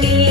You.